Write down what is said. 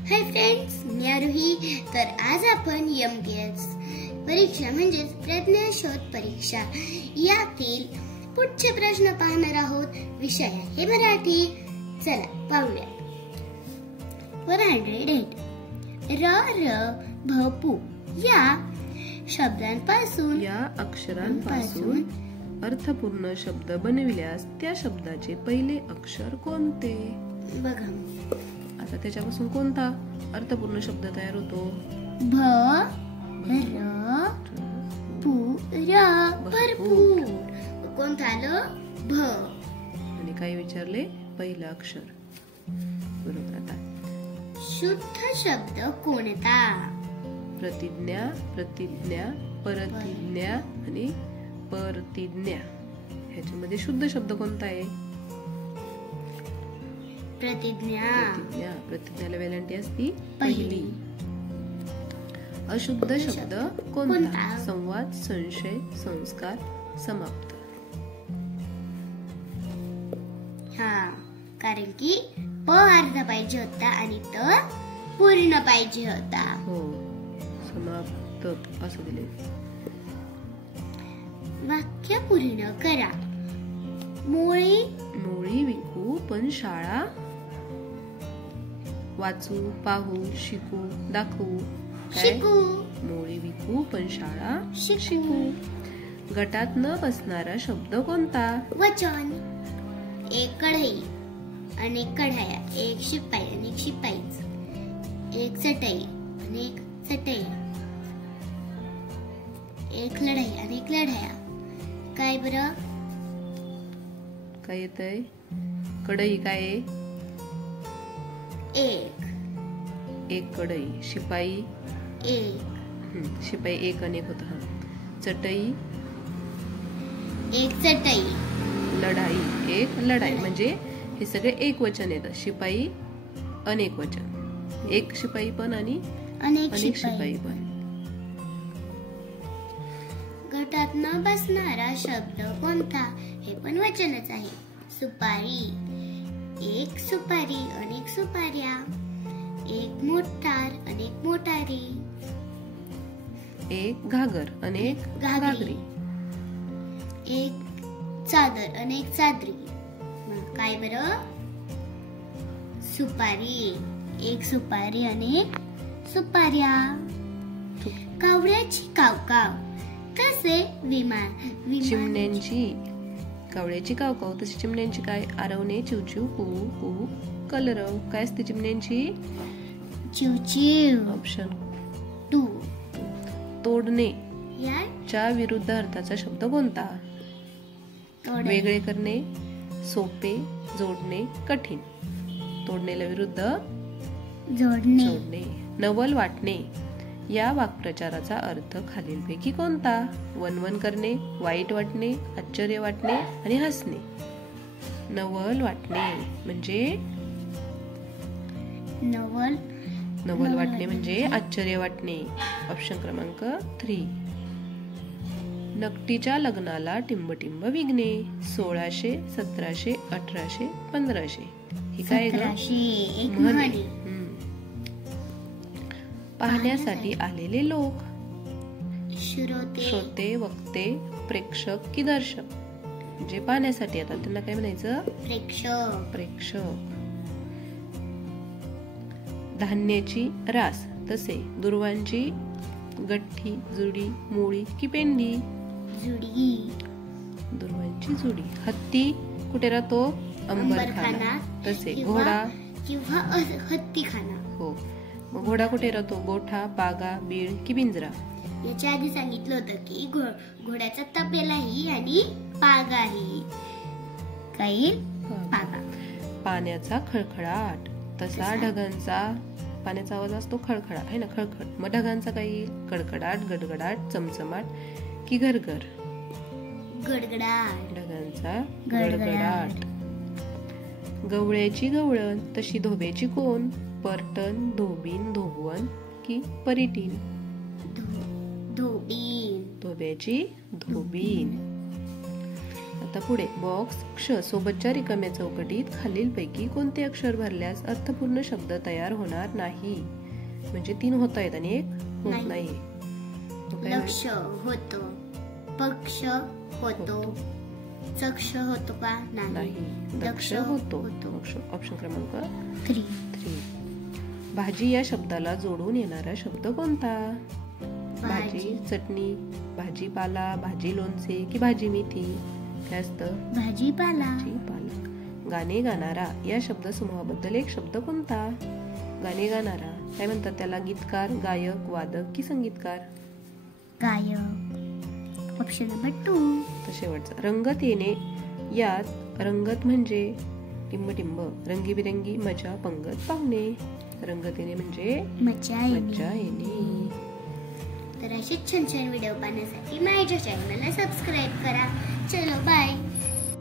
Hi friends, मी आरोही. तर आज आपण MKS परीक्षा म्हणजेच प्रज्ञा शोध परीक्षा यातील पुढचे प्रश्न पाहणार आहोत. विषय आहे मराठी. चला पाहूया. 108 र र भ पू या शब्दांपासून या अक्षरांपासून अर्थपूर्ण शब्द बनविल्यास त्या शब्दाचे पहिले अक्षर कोणते? बघा, आता त्याच्यापासून कोणता अर्थपूर्ण शब्द तयार होतो? भ र पू र भरपूर. कोणतं आलं? भ. आणि काय विचारले? पहिलं अक्षर. बरोबर. आता शुद्ध शब्द कोणता? प्रतिज्ञा, प्रतिज्ञा, परतिज्ञा आणि परतिज्ञा. ह्याच्यामध्ये शुद्ध शब्द कोणता आहे? प्रतिज्ञा. प्रतिज्ञा. प्रतिज्ञाला वेलांटी असती पहिली. अशुद्ध शब्द कोणता? संवाद, संशय, संस्कार, समाप्त. कारण की प अर्धा पाहिजे होता आणि त पूर्ण पाहिजे होता. हो, समाप्त असं दिले. वाक्य पूर्ण करा. मोळी मोळी विकू पण शाळा वाचू, पाहू, शिकू, दाखवू. शिकू. मोळी विकू पण शाळा शिकू. गटात न बसणारा शब्द कोणता? वचन. एक कढई अनेक कढाया, एक शिपाई अनेक शिपाईच, एक चटई अनेक चटई, एक लढाई अनेक लढाया. काय बरं? काय येतंय? कढई काय आहे? एक कढई. शिपाई एक. शिपाई एक अनेक होता. चटई एक चटई. लढाई एक लढाई. म्हणजे हे सगळे एक वचन येतात. शिपाई अनेक वचन. एक शिपाई पण आणि अनेक शिपाई पण. गटात न बसणारा शब्द कोणता? हे पण वचनच आहे. सुपारी. एक सुपारी अनेक सुपाऱ्या, एक मोटार अनेक मोटारी, एक घागर अनेक घागरी, एक चादर अनेक चादरी. काय बरं? सुपारी. एक सुपारी अनेक सुपाऱ्या. कावळ्याची कावकाव तसे विमान. चिमण्यांची. कावळ्याची कावकाव तशी चिमण्यांची काय? आरवणे, चिवचिव, कुहू कुहू, कलरव. काय असते चिमण्यांची? चिवचिव. ऑप्शन 2. तोडणे याच्या विरुद्ध अर्थाचा शब्द कोणता? वेगळे करणे, सोपे, जोडणे, कठीण. तोडणेला विरुद्ध जोडणे. नवल वाटणे या वाक्प्रचाराचा अर्थ खालीलपैकी कोणता? वनवन करणे, वाईट वाटणे, आश्चर्य वाटणे आणि हसणे. नवल वाटणे म्हणजे नवल वाटणे म्हणजे आश्चर्य वाटणे. ऑप्शन क्रमांक 3. नकटीच्या लग्नाला टिंबटिंब विघ्ने. 1600, 1700, 1800, 1500. ही काय म्हणे? पाहण्यासाठी आलेले लोक. श्रोते, वक्ते, प्रेक्षक की दर्शक. जे पाहण्यासाठी येतात त्यांना काय म्हणायचं? प्रेक्षक. धान्याची रास तसे दुर्वांची गठ्ठी, जुडी, मुळी की पेंडी? जुडी. दुर्वांची जुडी. हत्ती कुठे राहतो? अंबरखाना. तसे घोडा किंवा हत्तीखाना. हो. मग घोडा कुठे राहतो? गोठा, पागा, बीळ की पिंजरा? याच्या आधी सांगितलं होतं की घोड्याचा तपेलाही आणि पागाही. काही पागा. पाण्याचा खळखळाट तसा ढगांचा. पाण्याचा आवाज असतो खळखळा आहे ना, खळखळ. मग ढगांचा काही? कडकडाट, गडगडाट, चमचमाट की घरघर? गडगडाट. ढगांचा गडगडाट. गवळ्याची गवळण तशी धोब्याची कोण? परटन, धोबीन, धोबवन की परिटीन? धोबीन. धोब्याची धोबीन. आता पुढे बॉक्स क्ष सोबतच्या रिकाम्या चौकटीत खालीलपैकी कोणते अक्षर भरल्यास अर्थपूर्ण शब्द तयार होणार नाही. म्हणजे 3 होता येत आणि 1 होत नाही. लक्ष होतो, पक्ष होतो, चक्ष होतो का? नाही. दक्ष होतो. ऑप्शन क्रमांक 3. भाजी या शब्दाला जोडून येणारा शब्द कोणता? भाजी, चटणी, भाजीपाला, भाजी लोणचे की भाजी मेथी? काय असतं? भाजीपाला. गाणे गाणारा या शब्द समूहाबद्दल एक शब्द कोणता? गाणे गाणारा काय म्हणतात त्याला? गीतकार, गायक, वादक की संगीतकार? गायक. Option number 2. तर शेवटचा रंगत येणे. यात रंगत म्हणजे टिंब, रंगीबिरंगी, मजा, पंगत, पाहुणे. रंगत येणे म्हणजे मजा येणे. तर असेच छान छान व्हिडिओ पाहण्यासाठी माझ्या चॅनलला सबस्क्राईब करा. चलो बाय.